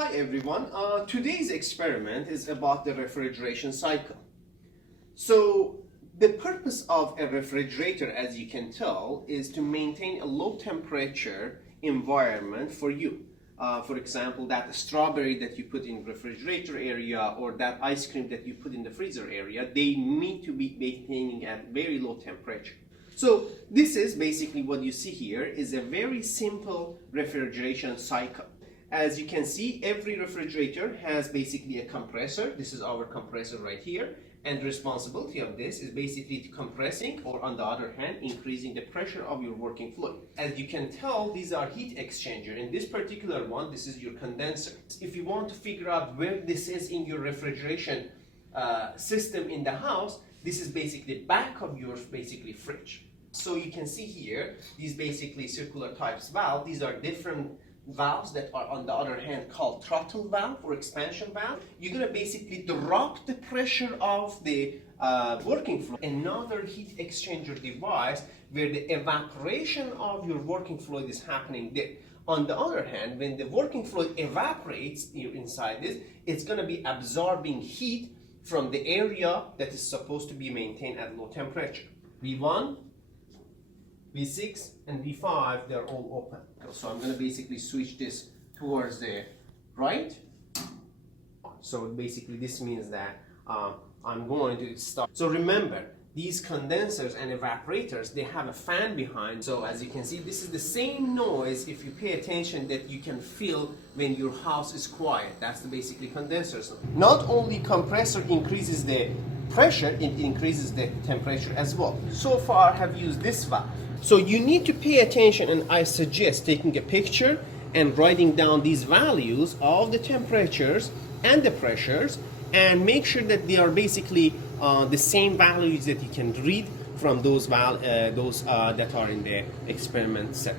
Hi everyone, today's experiment is about the refrigeration cycle. So the purpose of a refrigerator, as you can tell, is to maintain a low temperature environment for you. For example, that strawberry that you put in the refrigerator area or that ice cream that you put in the freezer area, they need to be maintaining at very low temperature. So this is basically what you see here is a very simple refrigeration cycle. As you can see, every refrigerator has basically a compressor. This is our compressor right here. And the responsibility of this is basically compressing, or on the other hand, increasing the pressure of your working fluid. As you can tell, these are heat exchanger. In this particular one, this is your condenser. If you want to figure out where this is in your refrigeration system in the house, this is basically the back of your fridge. So you can see here, these basically circular types valve. These are different valves that are on the other hand called throttle valve or expansion valve. You're going to basically drop the pressure of the working fluid. Another heat exchanger device where the evaporation of your working fluid is happening there. On the other hand, when the working fluid evaporates inside this, it's going to be absorbing heat from the area that is supposed to be maintained at low temperature. V1, V6 and V5, they're all open. So I'm going to basically switch this towards the right. So basically this means that I'm going to start. So remember, these condensers and evaporators, they have a fan behind. So as you can see, this is the same noise, if you pay attention, that you can feel when your house is quiet. That's the basically condensers. Not only compressor increases the pressure, it increases the temperature as well. So far I have used this valve. So you need to pay attention, and I suggest taking a picture and writing down these values of the temperatures and the pressures, and make sure that they are basically the same values that you can read from those that are in the experiment set.